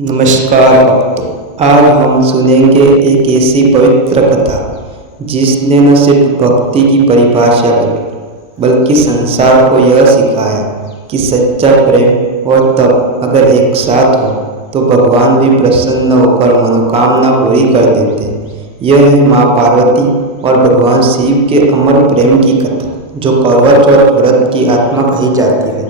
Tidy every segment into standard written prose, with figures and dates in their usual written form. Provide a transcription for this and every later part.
नमस्कार भक्तों, आज हम सुनेंगे एक ऐसी पवित्र कथा जिसने न सिर्फ भक्ति की परिभाषा बदली बल्कि संसार को यह सिखाया कि सच्चा प्रेम और तप अगर एक साथ हो तो भगवान भी प्रसन्न होकर मनोकामना पूरी कर देते हैं। यह है माँ पार्वती और भगवान शिव के अमर प्रेम की कथा, जो करवा चौथ व्रत की आत्मा कही जाती है।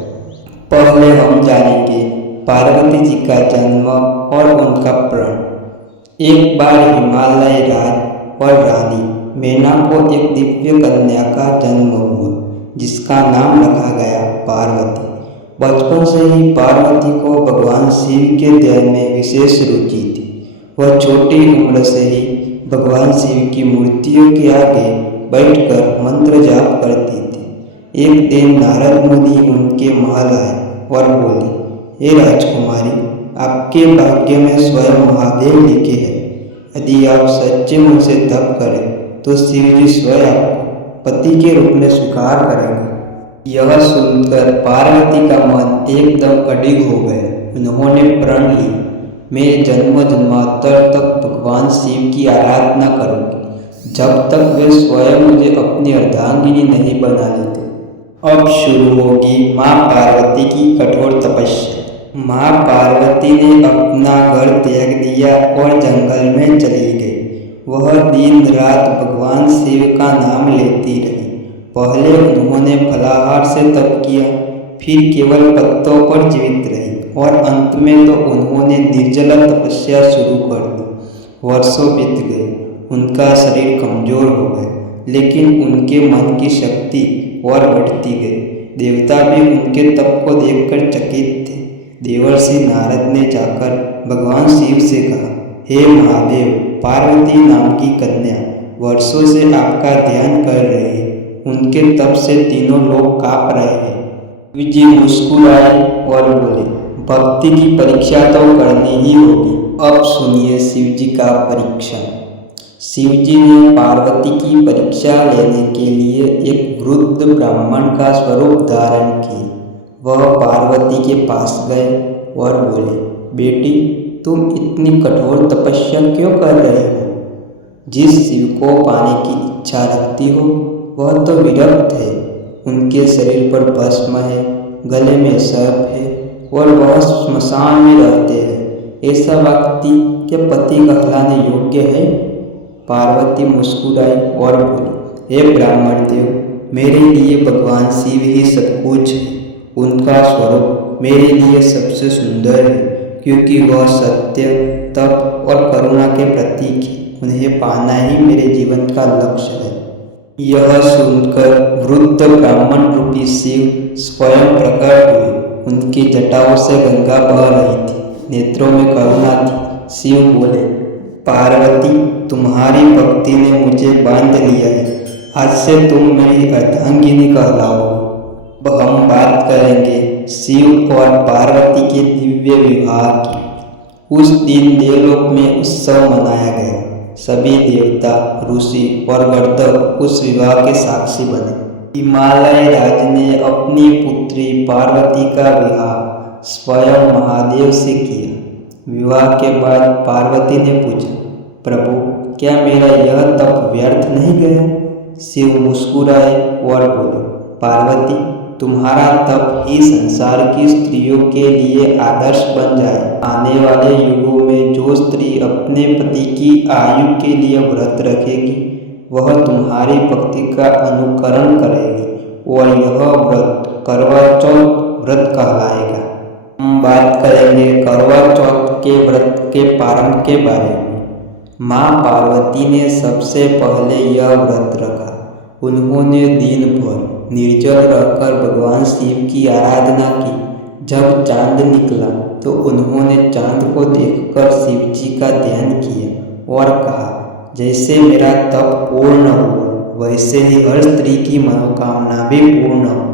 पहले हम जानेंगे पार्वती जी का जन्म और उनका प्रण। एक बार हिमालय राज और रानी मैना को एक दिव्य कन्या का जन्म हुआ, जिसका नाम रखा गया पार्वती। बचपन से ही पार्वती को भगवान शिव के ध्यान में विशेष रुचि थी। वह छोटी उम्र से ही भगवान शिव की मूर्तियों के आगे बैठकर मंत्र जाप करती थी। एक दिन नारद मुनि उनके महल आए और बोले, हे राजकुमारी, आपके भाग्य में स्वयं महादेव लिखे हैं। यदि आप सच्चे मन से तप करें तो शिव जी स्वयं आपको पति के रूप में स्वीकार करेंगे। यह सुनकर पार्वती का मन एकदम अडिग हो गया। उन्होंने प्रण ली, मैं जन्म जन्मांतर तक भगवान शिव की आराधना करूंगी, जब तक वे स्वयं मुझे अपनी अर्धांगिनी नहीं बना लेते। अब शुरू होगी माँ पार्वती की कठोर तपस्या। माँ पार्वती ने अपना घर त्याग दिया और जंगल में चली गई। वह दिन रात भगवान शिव का नाम लेती रही। पहले उन्होंने फलाहार से तप किया, फिर केवल पत्तों पर जीवित रही और अंत में तो उन्होंने निर्जला तपस्या शुरू कर दी। वर्षों बीत गए, उनका शरीर कमजोर हो गया, लेकिन उनके मन की शक्ति और बढ़ती गई। देवता भी उनके तप को देखकर चकित थे। देवर्षि नारद ने जाकर भगवान शिव से कहा, हे महादेव, पार्वती नाम की कन्या वर्षों से आपका ध्यान कर रही है। उनके तप से तीनों लोग कांप रहे हैं। शिव जी मुस्कुराए और बोले, भक्ति की परीक्षा तो करनी ही होगी। अब सुनिए शिव जी का परीक्षण। शिव जी ने पार्वती की परीक्षा लेने के लिए एक वृद्ध ब्राह्मण का स्वरूप धारण किया। वह पार्वती के पास गए और बोले, बेटी, तुम इतनी कठोर तपस्या क्यों कर रहे हो? जिस शिव को पाने की इच्छा रखती हो वह तो विरक्त है। उनके शरीर पर भस्म है, गले में सर्प है और वह श्मशान में रहते हैं। ऐसा व्यक्ति क्या पति कहलाने योग्य है? पार्वती मुस्कुराई और बोली, हे ब्राह्मण देव, मेरे लिए भगवान शिव ही सब कुछ है। उनका स्वरूप मेरे लिए सबसे सुंदर है, क्योंकि वह सत्य, तप और करुणा के प्रतीक है। उन्हें पाना ही मेरे जीवन का लक्ष्य है। यह सुनकर वृद्ध ब्राह्मण रूपी शिव स्वयं प्रकट हुए। उनकी जटाओं से गंगा बह रही थी, नेत्रों में करुणा थी। शिव बोले, पार्वती, तुम्हारी भक्ति ने मुझे बांध लिया है। आज से तुम मेरी अर्धांगिनी कहलाओ। अब हम बात करेंगे शिव और पार्वती के दिव्य विवाह की। उस दिन देवलोक में उत्सव मनाया गया। सभी देवता, ऋषि और गंधर्व उस विवाह के साक्षी बने। हिमालय राज ने अपनी पुत्री पार्वती का विवाह स्वयं महादेव से किया। विवाह के बाद पार्वती ने पूछा, प्रभु, क्या मेरा यह तप व्यर्थ नहीं गया? शिव मुस्कुराए और बोले, पार्वती, तुम्हारा तप ही संसार की स्त्रियों के लिए आदर्श बन जाए। आने वाले युगों में जो स्त्री अपने पति की आयु के लिए व्रत रखेगी, वह तुम्हारी भक्ति का अनुकरण करेगी और यह व्रत करवा चौथ व्रत कहलाएगा। हम बात करेंगे करवा चौथ के व्रत के प्रारंभ के बारे में। माँ पार्वती ने सबसे पहले यह व्रत रखा। उन्होंने दिन भर निर्जल रहकर भगवान शिव की आराधना की। जब चांद निकला तो उन्होंने चांद को देखकर शिव जी का ध्यान किया और कहा, जैसे मेरा तप पूर्ण हुआ, वैसे ही हर स्त्री की मनोकामना भी पूर्ण हो।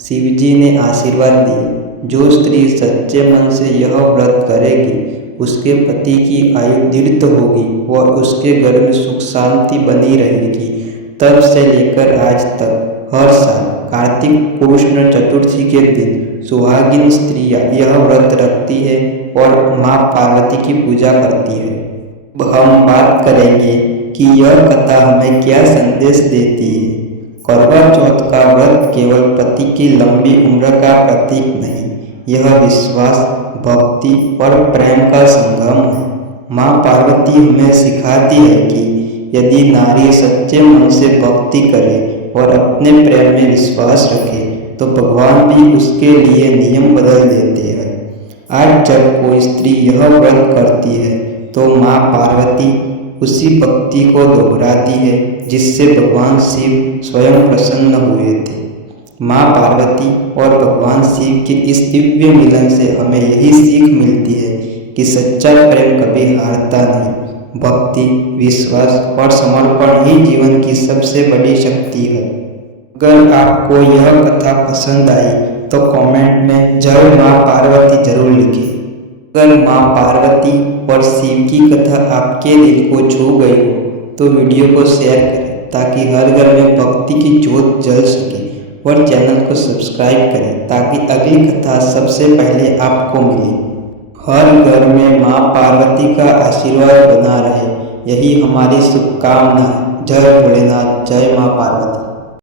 शिव जी ने आशीर्वाद दिए, जो स्त्री सच्चे मन से यह व्रत करेगी, उसके पति की आयु दीर्घ होगी और उसके घर में सुख शांति बनी रहेगी। तब से लेकर आज तक हर साल कार्तिक कृष्ण चतुर्थी के दिन सुहागिन स्त्रियां यह व्रत रखती है और माँ पार्वती की पूजा करती है। अब हम बात करेंगे कि यह कथा हमें क्या संदेश देती है। करवा चौथ का व्रत केवल पति की लंबी उम्र का प्रतीक नहीं, यह विश्वास, भक्ति और प्रेम का संगम है। माँ पार्वती हमें सिखाती है कि यदि नारी सच्चे मन से भक्ति करे और अपने प्रेम में विश्वास रखे तो भगवान भी उसके लिए नियम बदल देते हैं। आज जब कोई स्त्री यह व्रत करती है तो माँ पार्वती उसी भक्ति को दोहराती है जिससे भगवान शिव स्वयं प्रसन्न हुए थे। माँ पार्वती और भगवान शिव के इस दिव्य मिलन से हमें यही सीख मिलती है कि सच्चा प्रेम कभी हारता नहीं। भक्ति, विश्वास और समर्पण ही जीवन की सबसे बड़ी शक्ति है। अगर आपको यह कथा पसंद आई तो कमेंट में जय माँ पार्वती जरूर लिखें। अगर माँ पार्वती और शिव की कथा आपके दिल को छू गई हो तो वीडियो को शेयर करें ताकि हर घर में भक्ति की ज्योत जल सके, और चैनल को सब्सक्राइब करें ताकि अगली कथा सबसे पहले आपको मिले। हर घर में माँ पार्वती का आशीर्वाद बना रहे, यही हमारी शुभकामना है। जय भोलेनाथ, जय माँ पार्वती।